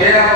এটা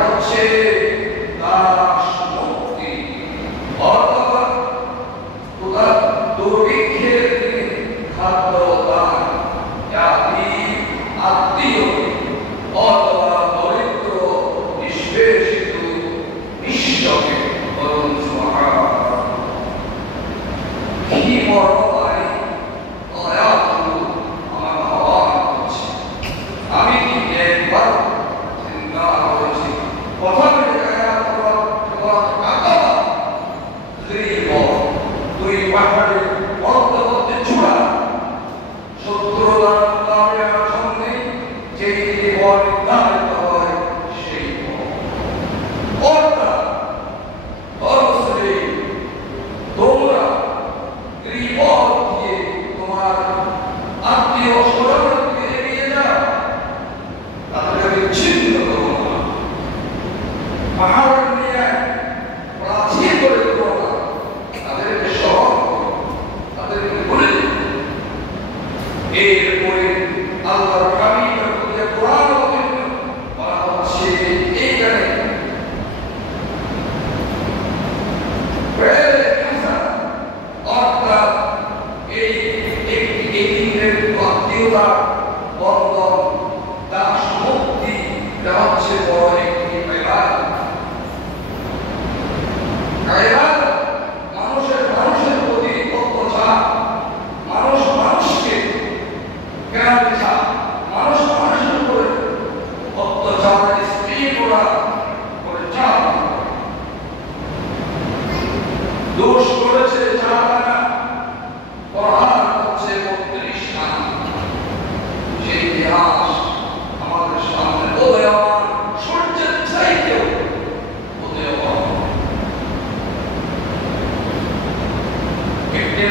হচ্ছে তার মুক্তি।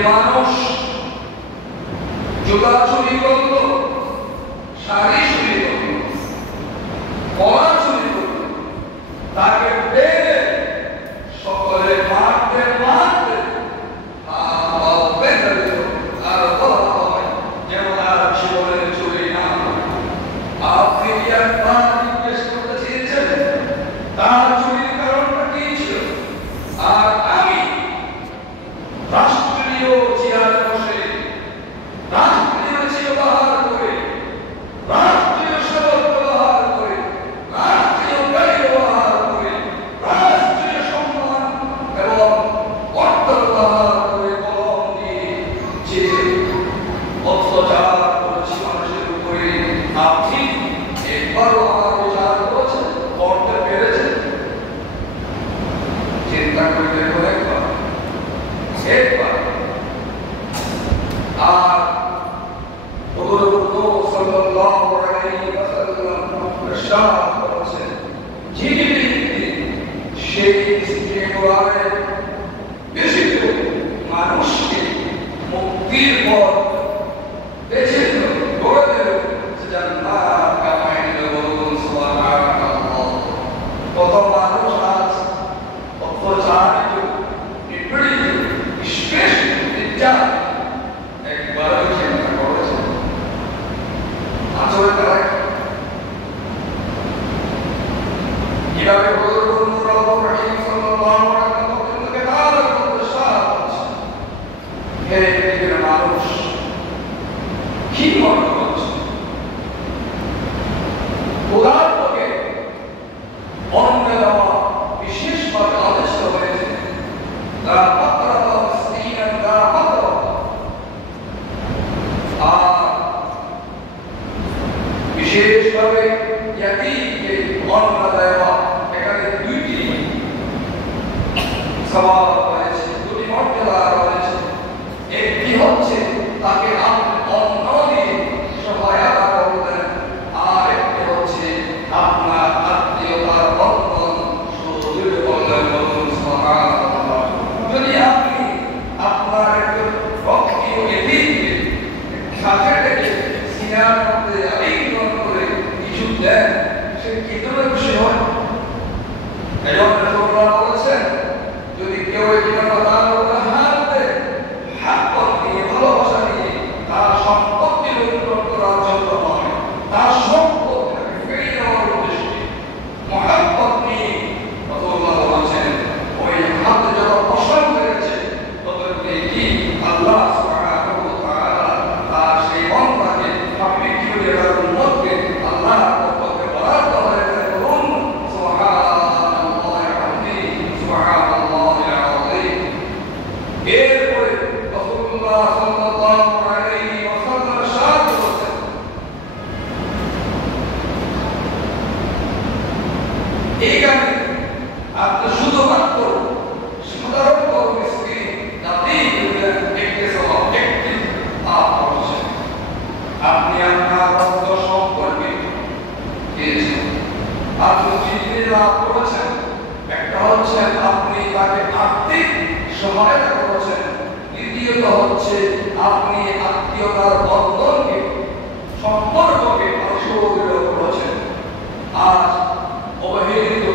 মানুষ জুতা চুরি করত, শাড়ি চুরি করত, কলা চুরি করত, তাকে পেয়ে সকলে মারতে মারতে আর বলা হয় যেন আর জীবনের চুরি না। আপনি একবার জিজ্ঞেস করতে চেয়েছেন তার চুরির কারণটা কি ছিল? আর আমি রাষ্ট্রীয় চেয়ারে বসে রাষ্ট্রীয় চেয়ার ব্যবহার করে, রাষ্ট্রীয় সড়ক ব্যবহার করে, রাষ্ট্রীয় গাড়ি ব্যবহার করে, রাষ্ট্রীয় সম্মান এবং অর্থ ব্যবহার করে কলম দিয়ে যে অত্যাচার করেছি মানুষের উপরে, আপনি একবারও আমার বিচার করেছেন, করতে পেরেছেন? চিন্তা করে দেখো একবার। আর হুজুর সাল্লাল্লাহু আলাইহি ওয়াসাল্লাম ইরশাদ করেছেন, যিনি সেই ইস্তেগফারে বেশি মানুষকে মুক্তির পথ বেছে করে দেবে, জান্নাত কামাই দেবে। বলুন সুবহানাল্লাহ। কত মানুষ আজ অত্যাচারিত, নিপীড়িত, একবার চিন্তা করেছেন আসলে তারা কিভাবে মানুষ কি মনে করছে ওরার পক্ষে অন্য দেওয়া বিশেষভাবে আদেশ হয়েছে। তারা বিশেষভাবে ইয়াতীমকে অন্ন দেওয়া, এখানে দুইটি সওয়াব রয়েছে, দুটি মর্যাদা রয়েছে। একটি হচ্ছে তাকে আপনি অন্ন দিয়ে সহায়তা করবেন, আর একটি হচ্ছে আপনার আত্মীয়তার বন্ধন সুদৃঢ় করবেন। বলুন সুবহানাল্লাহ। যদি আপনি আপনার একজন ভক্তীয় ইয়াতীমকে সাথে ডেকে সিনার মধ্যে আলিঙ্গন করে কিছু দেন, সে কি ধরনের খুশি হয়? এজন্য রাসূলুল্লাহ বলেছেন, যদি কেউ এই কথা তার হাত দেয়, হাত নিয়ে ভালোবাসা নিয়ে, তার সম্পত্তি লুণ্ঠন করার জন্য নয়, তার সম্পত্তিকে ফিরিয়ে দেওয়ার উদ্দেশ্যে মহব্বত নিয়ে রাসূলুল্লাহ বলেছেন, ওই হাত যত পছন্দ হয়েছে তত কি আল্লাহ সুবহানাহু ওয়া তাআলা তার সেই বান্দাকে আপনি কি বলে তার উম্মতকে আল্লাহ পক্ষে বরাদ্দ হয়ে বলুন সুবহানাল্লাহি আল-আযীম, সুবহানাল্লাহি আল-আযীম। এরপরে রাসূলুল্লাহ সাল্লাল্লাহু আলাইহি ওয়াসাল্লাম ইরশাদ করেছেন, এইখানে আপনি শুধুমাত্র সাধারণ মিসকিন ইয়াতীমদের একটি সওয়াব, একটি পাপ করেছেন। আপনি আপনার রক্ত সম্পর্কে দিয়েছেন, আপনি জিনিস লাভ করেছেন। একটা হচ্ছে আপনি তাকে আর্থিক সহায়তা করেছেন, দ্বিতীয়ত হচ্ছে আপনি আত্মীয়তার বন্ধনকে, সম্পর্ককে সুদৃঢ় করেছেন। আজ অবহেলিত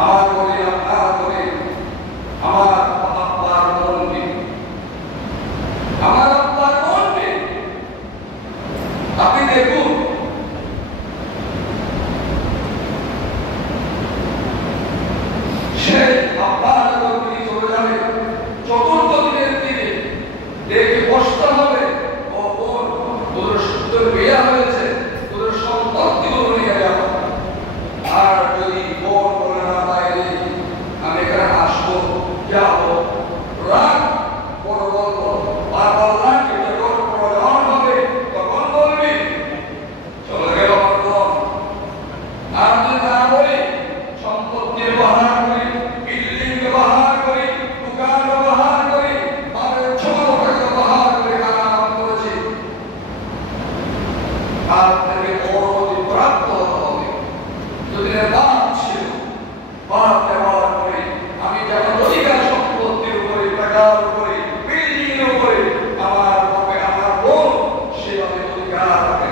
আমার করে, আপনার করে, আমার আপনার মনকে, আমার আপনার মনকে আপনি দেখুন, সে আপনার করে চলে যাবে, চতুর্থ দিনের দিকে দেখে কষ্ট হবে, ও বোন তোদের সুন্দর বিয়ে হয়েছে, তোদের সম্পত্তি নিয়ে যাবে। আর যদি বোন বলে না বাইরে যাবো রাগ বড় বলবো আল্লাহকে যখন প্রয়োজন হবে তখন বলবি চলে গেল বন্ধন। আর যদি না বলি সম্পত্তির ব্যবহার করি, বিল্ডিং ব্যবহার করি, দোকান ব্যবহার করি, আমাদের ছোট ব্যবহার করে কাজ করেছি, আর থেকে অনুমতি প্রাপ্ত হবে। যদি বাপ ছিল বাপ ব্যবহার করে আমি যেমন অধিকার সম্পত্তির উপরে টাকার উপরে বিল্ডিং এর উপরে আমার বাপে আমার বোন সেভাবে অধিকার রাখে,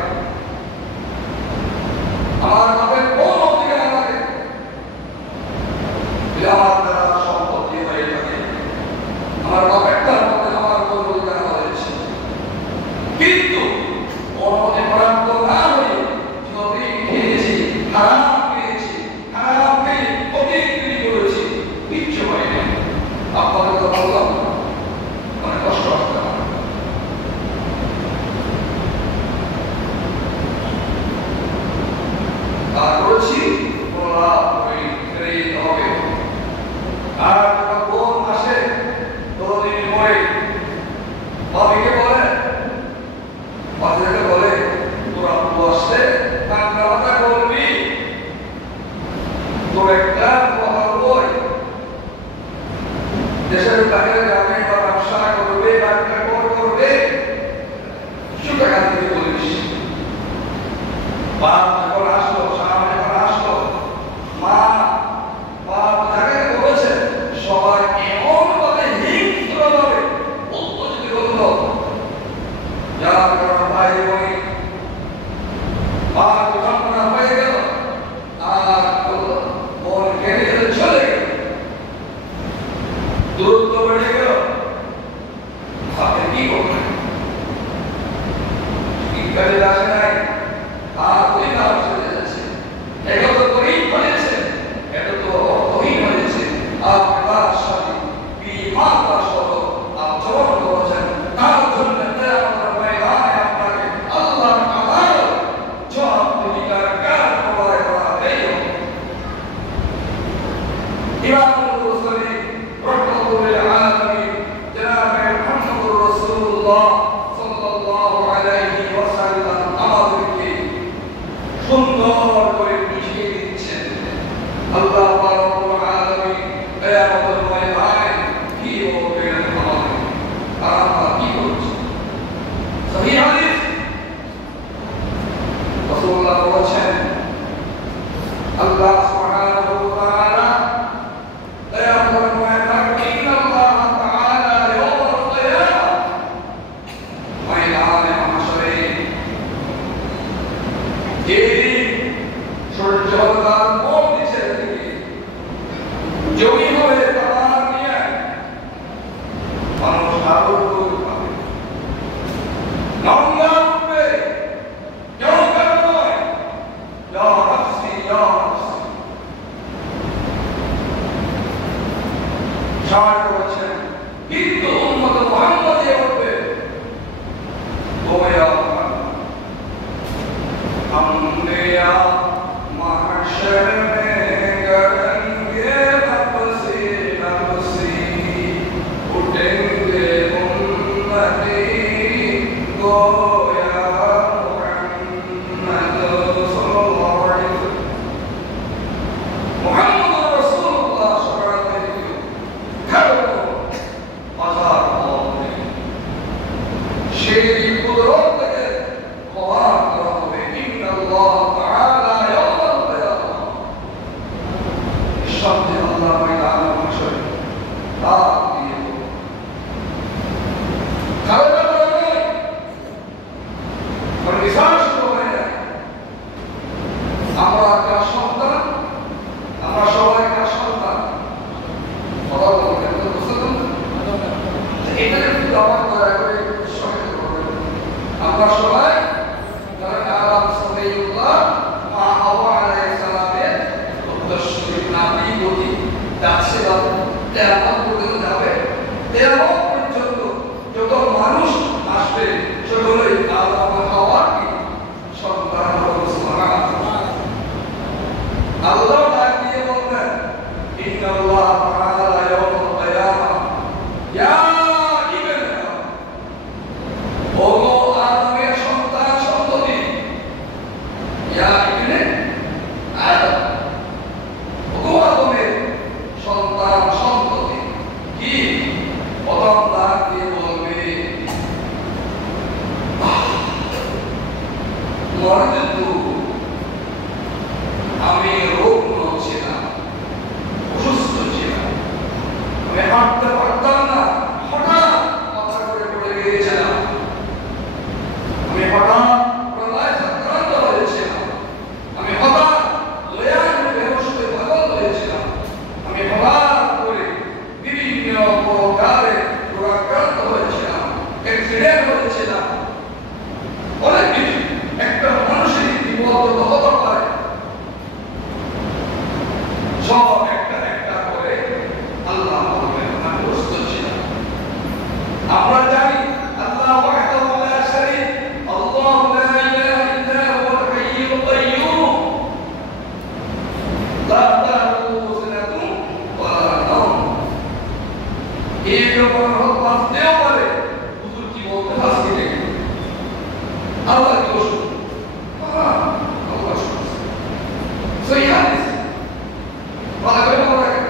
আমার বাপের বোন অধিকার রাখে, আমার দ্বারা সম্পত্তি হয়ে থাকে, আমার বাপের তার মধ্যে আমার বোন অধিকার হয়েছে। কিন্তু অনুমতি প্রাপ্ত না হয়ে যদি খেয়েছি হারাম খেয়েছি, হারাম খেয়ে অতিক্রি করেছি, কিচ্ছু হয়নি। আপনাদের তো বললাম অনেক কষ্ট আসতে পারে। তা করেছি কোনো লাভ ফিরে হবে। আর যখন বোন আসে 2 দিন পরে বাবিকে বলে বাচ্চাকে বলে তোরা আসলে কান্না কথা বলবি, তোর একটা কথা বই দেশের বাইরে যাবে বা ব্যবসা করবে বা একটা করবে কিছু টাকা দিতে বলিস। বাপ যখন আসলো সামনে যখন আসলো মা বাপ যাকে বলেছে সবাই এমন ভাবে হিংস্র ভাবে উত্তেজিত করলো যার কারণে ভাই বোন বাপ যন্ত্রণা হয়ে গেল আর বোন কেটে গেলে চলে গেল, দূরত্ব বেড়ে গেল। আপনি কি করবেন? কাজে আসে নাই আর ওই কাজ চলে যাচ্ছে, এটা তো গরিব হয়েছে, এটা তো অর্থহীন হয়েছে। আপনি তার সাথে বিমাতার সহ আচরণ করেছেন, তার জন্য আমাদের ময়দানে আপনাকে আল্লাহর আদালত জবাবদিহিতার কাজ প্রদান করা হইল। ইমামুল মুরসালিন রাহমাতুল্লাহ আলাইহি জনাব মুহাম্মদুর রাসূলুল্লাহ সাল্লাল্লাহু আলাইহি ওয়াসাল্লাম আমাদেরকে সুন্দর করে বুঝিয়ে দিচ্ছেন আল্লাহ রাব্বুল আলামিন কিয়ামতের ময়দানে কি বলবেন আমাদের, আর আমরা কি করছি। সহিহ হাদিস রাসূলুল্লাহ বলেছেন আল্লাহ সুবহানাহু ওয়া তাআলা কিয়ামতের ময়দানে ইন্নাল্লাহ তাআলা ইয়াউমুল কিয়ামah ময়দানে মাহশরে যেদিন সূর্য তার মুখ নিচে দিকে জমি হবে তার নিয়ে মানুষ আরো পাবে, নঙ্গা উঠবে, নঙ্গা নয় ইয়া নাফসি ইয়া নাফসি। শায়খ বলেছেন কিন্তু উম্মত মুহাম্মদে উঠবে ওয়া अंबिया महशर में करेंगे नफसी नफसी, उठेंगे उम्मती गोया मुहम्मद सल्लल्लाहु अलैहि वसल्लम। मुहम्मद रसूलुल्लाह सल्लल्लाहु अलैहि वसल्लम खड़ो आजाद होंगे शेरी कुदरत के ख्वाब Allah Ta'ala yaumul qiyamah शब्द अल्लाह मैदान महशर ताक दिए खबर नहीं और विशाल शुरू हो गया। আমরা একটা সন্তান, আমরা সবাই একটা সন্তান, কথা বলবেন তো বুঝলেন? এটা কিন্তু আমার দয়া করে সহায়তা করবেন। আমরা সবাই আদম সফিউল্লাহ মা হাওয়া আলাইহিস সালামের উত্তরসূরি নাতি গতি যাচ্ছে তেমন পর্যন্ত যাবে, তেমন পর্যন্ত যত মানুষ আসবে সেগুলোই আদম হাওয়ার কি সন্তান হবে। আল্লাহ ডাক দিয়ে বলবেন ইন্নাল্লাহ তাআলা ইয়াউমুল কিয়ামah হাঁটতে পারতাম না, হঠাৎ মাথা করে পড়ে গিয়েছিলাম। আমি হঠাৎ প্রলয় আক্রান্ত হয়েছিলাম। আমি হঠাৎ লয়ান বেহুশ হয়ে পাগল হয়েছিলাম। আমি হঠাৎ করে বিভিন্ন প্রকারে রোগাক্রান্ত হয়েছিলাম, অ্যাক্সিডেন্ট হয়েছিলাম। অনেক কিছু একটা মানুষের বিপদ হতে পারে। সব একটা একটা করে আল্লাহ বলবেন, আমি প্রস্তুত ছিলাম। আমরা জানি আল্লাহ ওয়াহদাহু লা শারীক, আল্লাহু লা ইলাহা ইল্লা হুয়াল হাইয়ুল কাইয়্যুম, লা তাখুযুহু সিনাতুন ওয়া লা নাওম। এই ব্যাপারে ভাবতেও পারে হুজুর কি বলতে আজকে দেখুন আল্লাহ কি ওষুধ, আল্লাহ ওষুধ সহি হাদিস ভালো করে মনে রাখেন।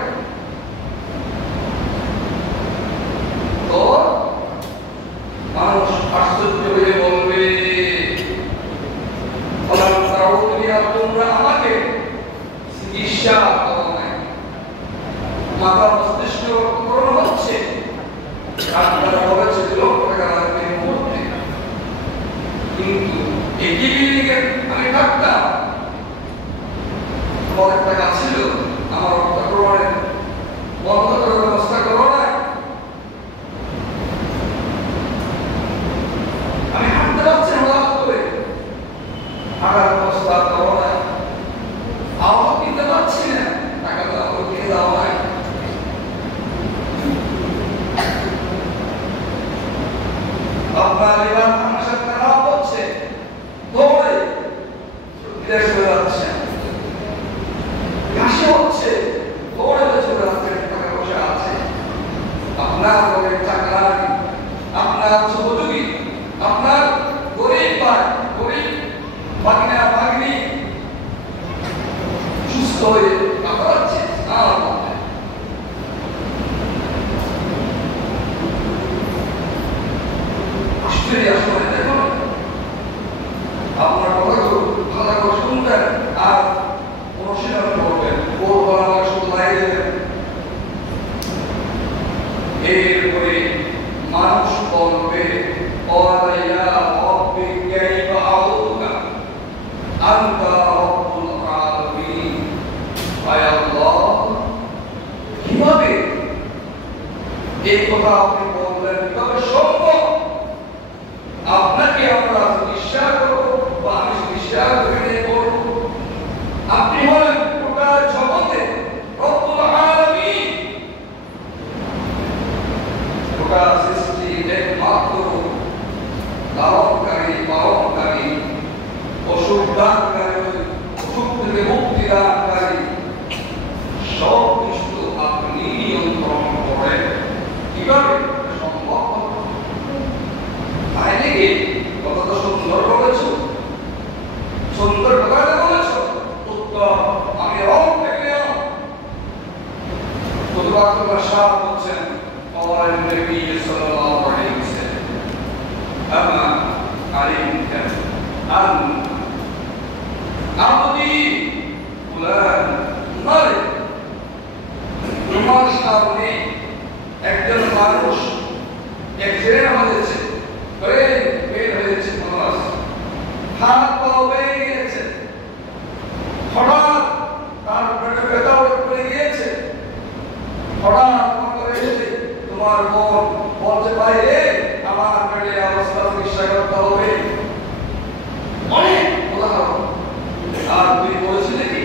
তো মানুষ আশ্চর্য হয়ে বলবে, তোমরা আমাকে চিকিৎসা করো নাই, মাথা মস্তিষ্ক রক্তকরণ হচ্ছে, ডাক্তার বলেছে 2 লক্ষ টাকা লাগবে এই মুহূর্তে। কিন্তু এই ক্লিনিকে আমি থাকতাম, অনেক টাকা ছিল, আমার রক্তকরণের বন্ধ করার ব্যবস্থা করো না। আমি হাঁটতে পারছি না, হঠাৎ করে হাঁটার ব্যবস্থা করো না। আওয়াজ কিনতে পারছি না, টাকা দাও, কিনে দাও নাই। আপনার এবার আমার সাথে খারাপ হচ্ছে, দৌড়ে বিদেশ হয়ে যাচ্ছে, কাশি হচ্ছে, দৌড়ে চলে যাচ্ছে, টাকা পয়সা আছে, আপনার ঘরে টাকা নাই, আপনার সহযোগী, আপনার গরিব ভাই, গরিব ভাগিনা ভাগিনী সুস্থ হয়ে কাটাচ্ছে। আশ্চর্য আসলে দেখুন, আপনার কথাগুলো ভালো করে শুনবেন আর অনুশীলন করবেন, ওর আমাকে শুধু লাই দেবেন। এরপরে মানুষ বলবে, ওয়ালাইয়া রব্বি কাইফা আউযুকা আনতা রব্বুল আলামিন। আয় আল্লাহ, কিভাবে এই কথা আপনি বললেন, কিভাবে সম্ভব? আপনাকে আমরা বিশ্বাস করব বা আমি বিশ্বাস করে করব? আপনি হলেন গোটা জগতে রব্বুল আলামিন, গোটা সৃষ্টির একমাত্র লালনকারী, পালনকারী, অসুখ দানকারী, অসুখ থেকে মুক্তি দানকারী, সব কিছু আপনি নিয়ন্ত্রণ করেন। কিভাবে সম্ভব? তাই নাকি? কথাটা সুন্দর বলেছ, সুন্দর কথা বলেছ। উত্তর, আমি রব থেকে খুতবাতুল শাহ বলছেন, قال النبي صلى الله عليه وسلم أما علمت أن عبدي فلان مرض। তোমার সামনে একজন মানুষ অ্যাক্সিডেন্ট হয়েছে, ব্রেন বের হয়েছে, মানুষ হাত পা বেড়ে গিয়েছে, হঠাৎ তার পেটে ব্যথা পড়ে গিয়েছে, হঠাৎ করে এসে তোমার বোন বলতে পারে, আমার পেটে অবস্থা চিকিৎসা করতে হবে। অনেক উদাহরণ। আর তুই বলেছিলে কি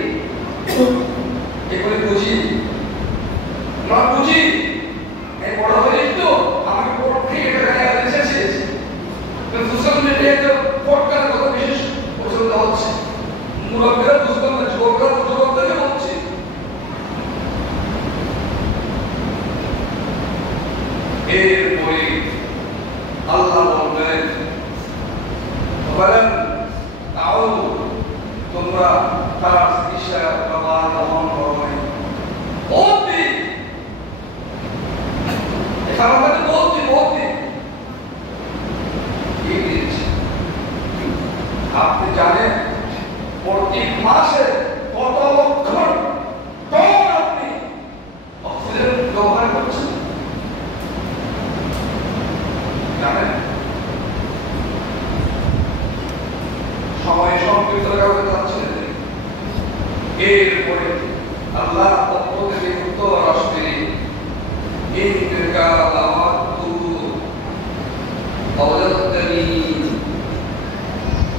এগুলি বুঝি না, বুঝি এই বড় হয়ে তো আমাকে পড়তে এটা এসেছে। সোশ্যাল মিডিয়াতে পড়কার কথা বিশেষ পছন্দ হচ্ছে, মুরব্বীরা বুঝতে না, যুবকরা যুবকদেরকে বলছে। এরপরে আল্লাহ বলবেন, তোমরা তার চিকিৎসা ব্যবহার গ্রহণ করো নাই। আপনি জানেন প্রতি মাসে কত লক্ষ টন আপনি অক্সিজেন ব্যবহার করছেন?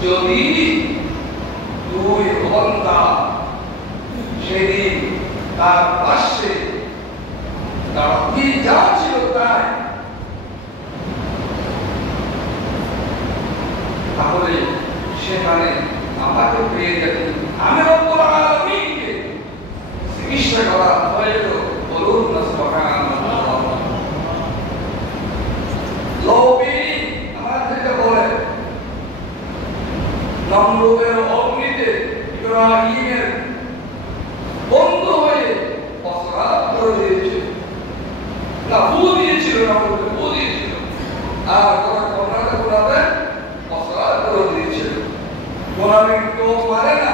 যদি দুই ঘন্টা সেদিন তার পাশে তার কি যা ছিল তাই, তাহলে সেখানে আমাকে পেয়ে যেতেন। আমি রব্বুল আলামিনকে চিকিৎসা করা হয়তো বলুন না সুবহানাল্লাহ। লোভী আমাদেরকে বলে নমরুদের অগ্নিতে ইব্রাহিমের বন্ধু হয়ে অসরাত করে দিয়েছিল, না ফু দিয়েছিল, নমরুদের ফু দিয়েছিল, আর কোরআনে কোরআনে অসরাত করে দিয়েছিল। কোরআনে তো পারে না,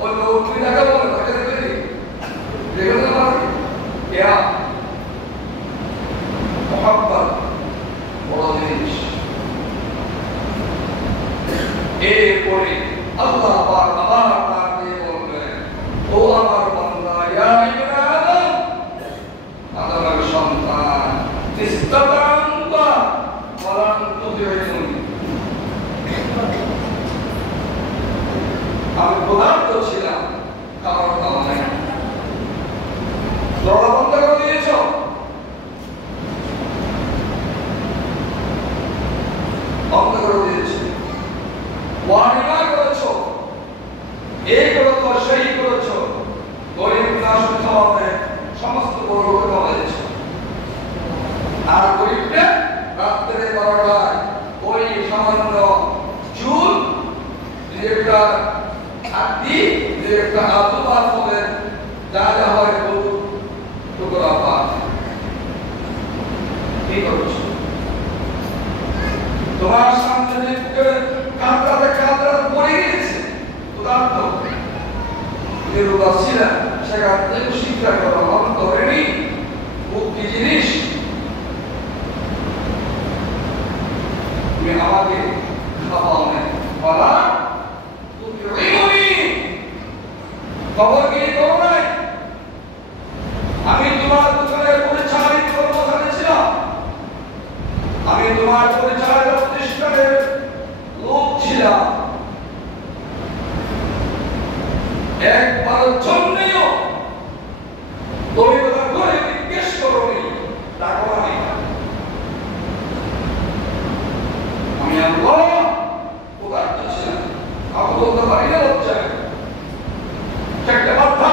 ওই লোকটি দেখা বলে তাকে দেখে দেখে পারে ইয়া মোহাব্বত বড় জিনিস। এরপরে আল্লাহ পাক আবার তাকে বললেন, ও আমার বান্দা ইয়া ইবনে আদম, আদমের সন্তান, ইস্তাতানতা ওয়ালান তুতিউনি, আমি ক্ষুধার্ত ছিলাম, খাবার খাওয়া নাই, দরজা বন্ধ করে দিয়েছ, বন্ধ করে দিয়েছ, ওয়াহিমা করেছ, এই করেছ, সেই করেছ, গরিব দাস খাওয়াতে সমস্ত বড়কে খাওয়াইছ, আর গরিবকে রাত্রে 12টায় ওই সামান্য চুল, একটা হাতি, একটা আলু পাথরের যা যা হয় টুকরা পাত, কি করছ? তোমার সামনে কাঁদরাতে কাঁদরাতে পড়ে গিয়েছে, উদাহরণ নিরুবাসীরা সেখান থেকে শিক্ষা করা মন ধরেনি খুব কি জিনিস। তুমি আমাকে খাওয়াও না, বলা খবর কি করো নাই? আমি তোমার দোকানের পরিচালক কর্মচারী ছিলাম, আমি তোমার পরিচালক প্রতিষ্ঠানের লোক ছিলাম, একবার জন্মেও তুমি তোমার ঘরে জিজ্ঞেস করোনি, ডাকো আমি। আমি আল্লাহ ক্ষুধার্ত ছিলাম, আমি বলতে পারি না লজ্জায় চারটে কথা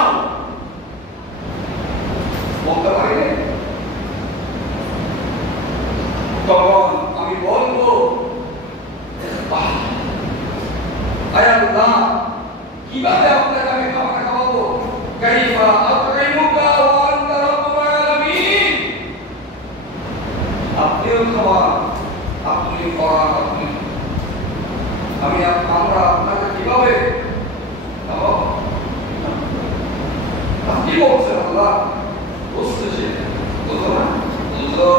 বলতে পারি না, তখন আমি বলবো আল্লাহ কিভাবে আপনাকে আমি খাবার খাওয়াবো, কাইফা আতঈমুকা ওয়া আনতা রাব্বুল আলামিন, আপনিও খাওয়া, আপনি করা, আপনি আমরা আপনাকে কিভাবে খাওয়াবো? কি বলছেন আল্লাহ? বুঝতেছি, বুঝো না, বুঝো,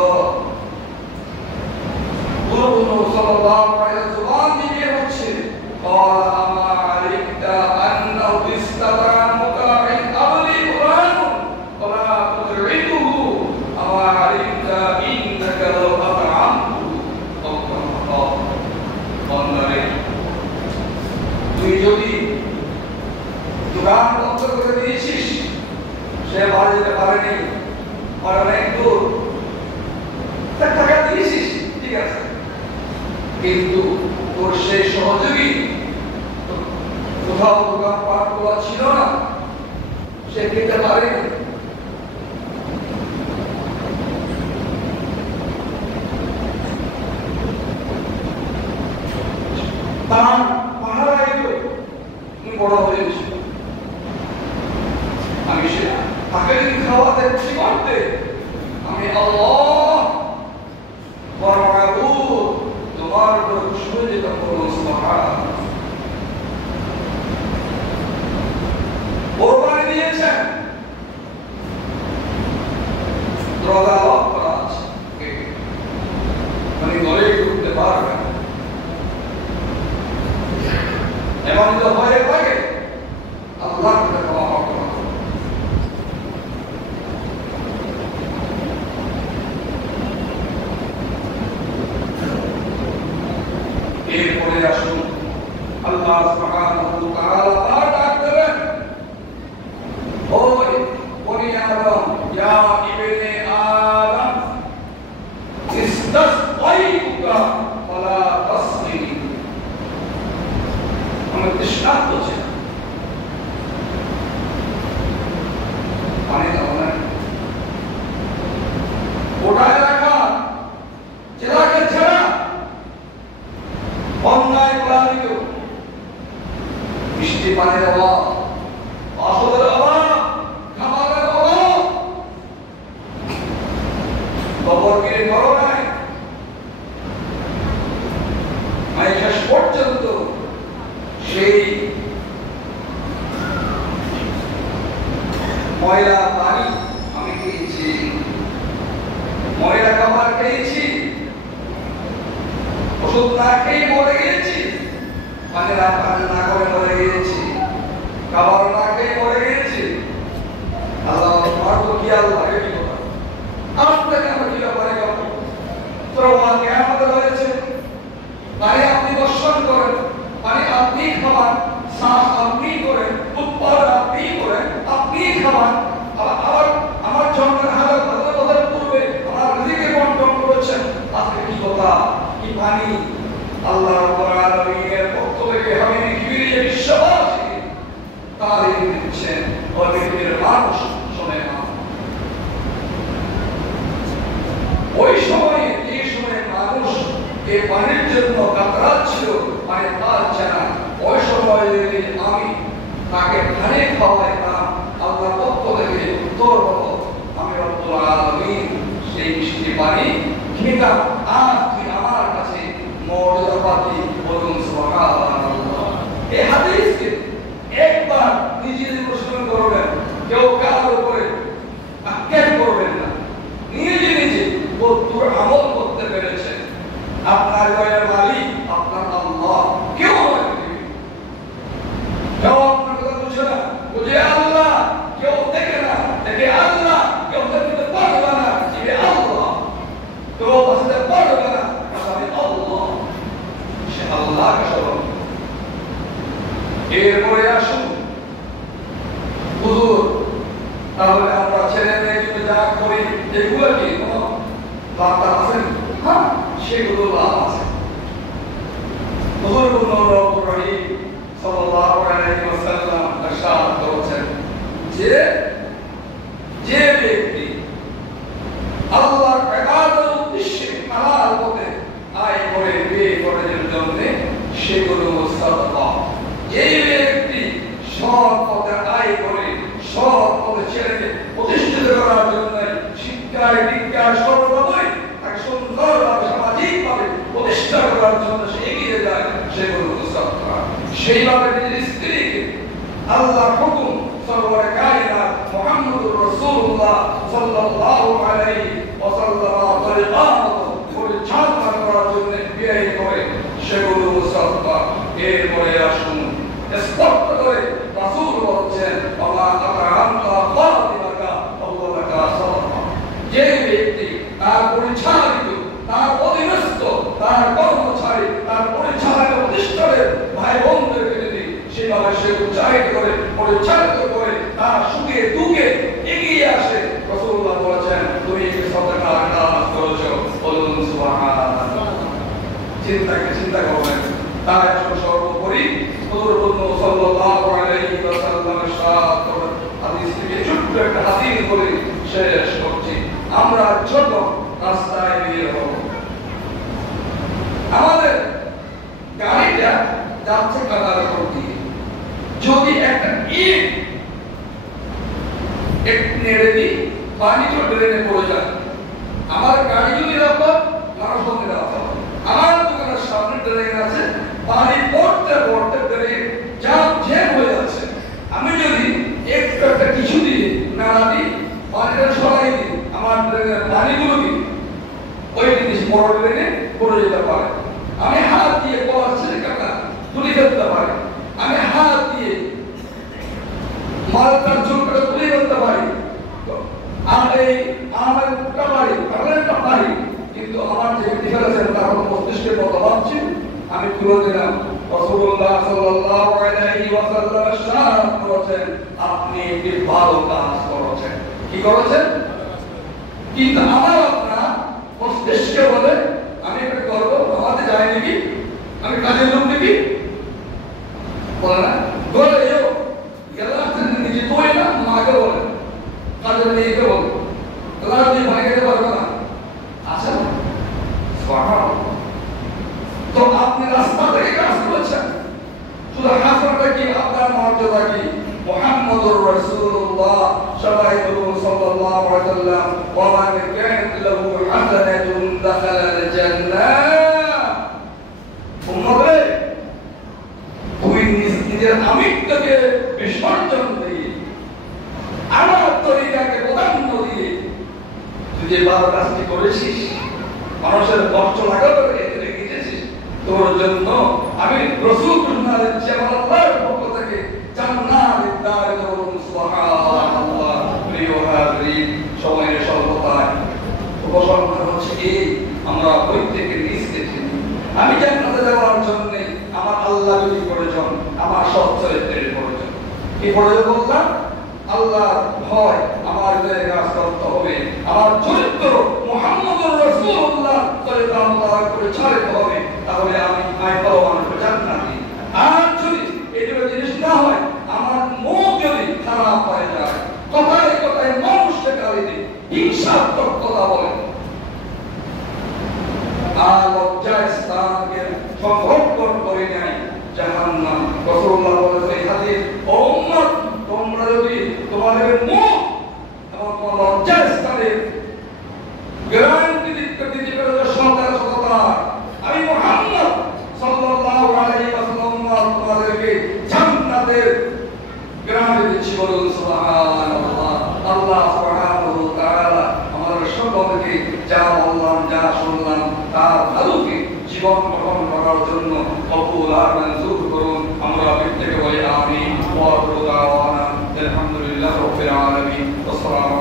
পুরো সাল্লাল্লাহু আলাইহি ওয়াসাল্লাম দিয়ে হচ্ছে قال أما علمت أنه استطعمك من قبل قرآن ولا تطعمه أما علمت إنك لو أطعمته তুই যদি দোকান বন্ধ করে দিয়েছিস, সে বাড়ি যেতে পারেনি, আর অনেক দূর, টাকা দিয়েছিস, ঠিক আছে, কিন্তু তোর সেই সহযোগী কোথাও দোকান পাট করা ছিল না, সে খেতে পারেনি, তার পাহারায় তুমি বড় হয়েছ, আমি সে তাকে যদি খাওয়াতে খুশি করতে, আমি আল্লাহ তোমার শুনে যেতাম, কোরবানি দিয়েছেন, দরজা লক করা আছে, মানে ঘরে ঢুকতে পারবে, এমন তো হয়ে থাকে আল্লাহ ক্ষমা করা। এরপরে আসুন আল্লাহ আল্লাহ সুবহানাহু ওয়া তাআলা ডাক দেবেন, ওই বনি আদম, ইয়া ইবনে আদম ইস্তাসকাইতুকা ফালা তাসকিনি, আমি তৃষ্ণার্ত ছিলাম, পানি দাও না, ওটায় রাখা জেলাকে ছেড়া অন্যায় প্রাণীকে বৃষ্টি পানির অভাব, ওষুধের অভাব, খাবারের অভাব, গোবর কিনে করো নাই, আমি শেষ পর্যন্ত সেই ময়লা পানি আমি খেয়েছি, ময়লা খাবার খেয়েছি, ওষুধ না খেয়ে মরে গিয়েছি, পানি না করে মরে গিয়েছি, খাবার না খেয়ে মরে গিয়েছি। আল্লাহ মারবো কি আল্লাহ এই কথা আপনাকে আমরা কি ব্যাপারে করবো? প্রমাণ কেমন হয়েছে, পানি আপনি বর্ষণ করেন, পানি আপনি খাবার, শ্বাস আপনি করেন, উৎপাদন আপনি করেন, আপনি খাবার, আবার আমার জন্মের হাজার বছর পূর্বে আমার রিজিকে বন্টন করেছেন। আজকে কি কথা, কি পানি আল্লাহ রাব্বুল আলামিনের পক্ষ থেকে আমি পৃথিবীর যে বিশ্ববাসী তালিম দিচ্ছেন, ওই পৃথিবীর মানুষ শোনে না। ওই সময়ে যে সময়ে মানুষ এই পানির জন্য কাতরাচ্ছিল, পানি পাচ্ছে না, ওই সময় যদি আমি তাকে পানি খাওয়াইতাম, আল্লাহ পক্ষ থেকে উত্তর হলো আমি রব্বুল আলামিন সেই মিষ্টি পানি খেতাম, আর তুই আমার কাছে মর্যাদা পাতি, বলুন সুবহানাল্লাহ। এই হাদিসকে একবার নিজেদের প্রশ্ন করবেন, কেউ কারোর উপরে আক্ষেপ করবেন না, নিজে নিজে কতদূর আমল করতে পেরেছেন। আপনার ঘরের মালিক আপনার আল্লাহ, কেউ আমাকে দিবে, কেউ আপনার কথা বুঝে না, বুঝে আল্লাহ, কেউ দেখে না, দেখে আল্লাহ, কেউ দেখতে পারবে না, দিবে আল্লাহ, কেউ বাঁচতে পারবে না, বাঁচাবে আল্লাহ, সে আল্লাহকে স্মরণ। এরপরে আসুন হুজুর, তাহলে আমরা ছেলে মেয়ে যদি যা করি এগুলো কি কোনো বার্তা আছেন? হ্যাঁ, সেগুলো লাভ আছে। হুজুর রব্বুর রহিম সাল্লাল্লাহু আলাইহি ওয়াসাল্লাম ইরশাদ করেছেন যে যে ব্যক্তি আল্লাহর ইবাদতের উদ্দেশ্যে হালাল পথে আয় করে ব্যয় করার জন্য সেগুলো সাদকা, যে ব্যক্তি সৎ পথে আয় করে সৎ পথে ছেলেকে প্রতিষ্ঠিত করার জন্য শিক্ষায় দীক্ষায় সর্বভাবে তাকে সুন্দরভাবে সামাজিকভাবে প্রতিষ্ঠা করার জন্য সে এগিয়ে যায়, সেগুলো সাদকা। সেইভাবে নিজের স্ত্রীকে আল্লাহর হুকুম সরওয়ারে কায়নাত মুহাম্মদুর রাসূলুল্লাহ সাল্লাল্লাহু আলাইহি ওয়াসাল্লাম পরিচালনা করার জন্য ব্যয় করে, সেগুলো সাদকা। এরপরে আসুন স্পষ্ট করে রাসূল বলছেন, ওয়া আতাআমতা ফাতিমাকা আল্লাহকা সাদাকা, যে ব্যক্তি তার পরিচালিত, তার অধীনস্থ, তার কর্মচারী, তার পরিচালক প্রতিষ্ঠানের ভাই বোনদেরকে যদি সেভাবে সে উৎসাহিত করে, পরিচালিত করে, তার সুখে দুঃখে এগিয়ে আসে, রাসূলুল্লাহ বলেছেন তুমি এই সাদাকার কাজ করেছো, বলুন সুবহানাল্লাহ। চিন্তা করবেন। তাই সর্বোপরি হুজুর সাল্লাল্লাহু আলাইহি ওয়াসাল্লামের সাথে হাদিস থেকে ছোট্ট একটা হাদিস বলে শেষ করছি। আমরা ছোট রাস্তায় বের হব, আমাদের গাড়িটা যাচ্ছে কাদার উপর দিয়ে, যদি একটা ইট নেড়ে দিই, পানি তো ড্রেনে পড়ে যায়, আমার গাড়ি যদি রাখো, মানুষ সঙ্গে রাখো, আমার দোকানের সামনে ড্রেন আছে, পানি পড়তে পড়তে ড্রেন জ্যাম হয়ে যাচ্ছে, আমি যদি একটু একটা কিছু দিয়ে নাড়া দিই, পানিটা সরাই দিই, আমার ড্রেনের পানিগুলো দিই, ওই জিনিস বড় ড্রেনে পড়ে যেতে পারে। আমি হাত দিয়ে কলার ছিলকাটা তুলে ফেলতে পারি, আমি হাত দিয়ে মালটার ঝুঁকটা তুলে ফেলতে পারি, আমার পারি, পারি, কিন্তু আমার যে ফেলেছেন তার মস্তিষ্কের কথা ভাবছি, আমি তুলে দিলাম। রাসূলুল্লাহ সাল্লাল্লাহু আলাইহি ওয়াসাল্লাম ইরশাদ করেছেন আপনি একটি ভালো কাজ করেছেন। কি করেছেন? কিন্তু আমার আপনারা মস্তিষ্কে বলে আমি এটা করবো, আমাদের যায় নাকি, আমি কাজের লোক নাকি বলে না, বলে এও গেলা নিজে তো না মাকে বলে কাজের মেয়েকে বলে তোরা তুই ভাই খেতে পারবে না। আচ্ছা তো আপনি রাস্তা থেকে কাজ করছেন, শুধু হাসনাটা কি আপনার মর্যাদা কি? মুহাম্মদুর রাসূলুল্লাহ সাল্লাল্লাহু আলাইহি ওয়াসাল্লাম ওয়া মান কানাত লাহু হাসানাতুন দাখালাল জান্নাহ। উম্মতে তুই নিজের আমিত্বকে বিসর্জন দিয়ে আমার তরিকাকে প্রাধান্য দিয়ে তুই যে ভালো কাজটি করেছিস, মানুষের কষ্ট লাগাবে এতে গেছিস, তোর জন্য আমি রাসূল দিচ্ছি আমার আল্লাহর পক্ষ থেকে জান্নাত দান করুন। সুবহানাল্লাহ। প্রিয় হাজিরিন, সময়ের স্বল্পতায় উপসংহার হচ্ছে এই, আমরা প্রত্যেকে নিজ থেকে আমি জান্নাতে যাওয়ার জন্য আমার আল্লাহ যদি প্রয়োজন, আমার সৎ চরিত্রের প্রয়োজন। কি প্রয়োজন বললাম? আল্লাহর ভয় আমার হৃদয়ে কাজ করতে হবে, আমার চরিত্র মুহাম্মদুর রাসূলুল্লাহ সাল্লাল্লাহু করে চালিতে হবে, তাহলে আমি পাবো মানুষের জান্নাতি। আর যদি এই দুটো জিনিস না হয়, আমার মুখ যদি খারাপ হয়ে যায়, কথায় কথায় মানুষকে গালি দিই, হিংসাত্মক কথা বলে, আর লজ্জার স্থানকে সংরক্ষণ করে নেয় জাহান্নাম। রাসূলুল্লাহ বলেছেন এই হাদিস, ও উম্মত তোমরা যদি তোমাদের মুখ এবং তোমার লজ্জার স্থানের গ্যারান্টি দিতে পেরে সততা, আমি মুহাম্মদ সাল্লাল্লাহু আলাইহি ওয়াসাল্লাম তোমাদেরকে জান্নাতের গ্যারান্টি দিচ্ছি। বলুন সুবহানাল্লাহ। আল্লাহ সুবহানাহু ওয়া তাআলা আমাদের সকলকে যা বললাম, যা শুনলাম তার ভালোকে জীবন গ্রহণ করার জন্য কবুল আর মঞ্জুর করুন। আমরা প্রত্যেকে বলি আমিন। ওয়া আখিরু দাওয়ানা আলহামদুলিল্লাহি রাব্বিল আলামিন। আসসালামু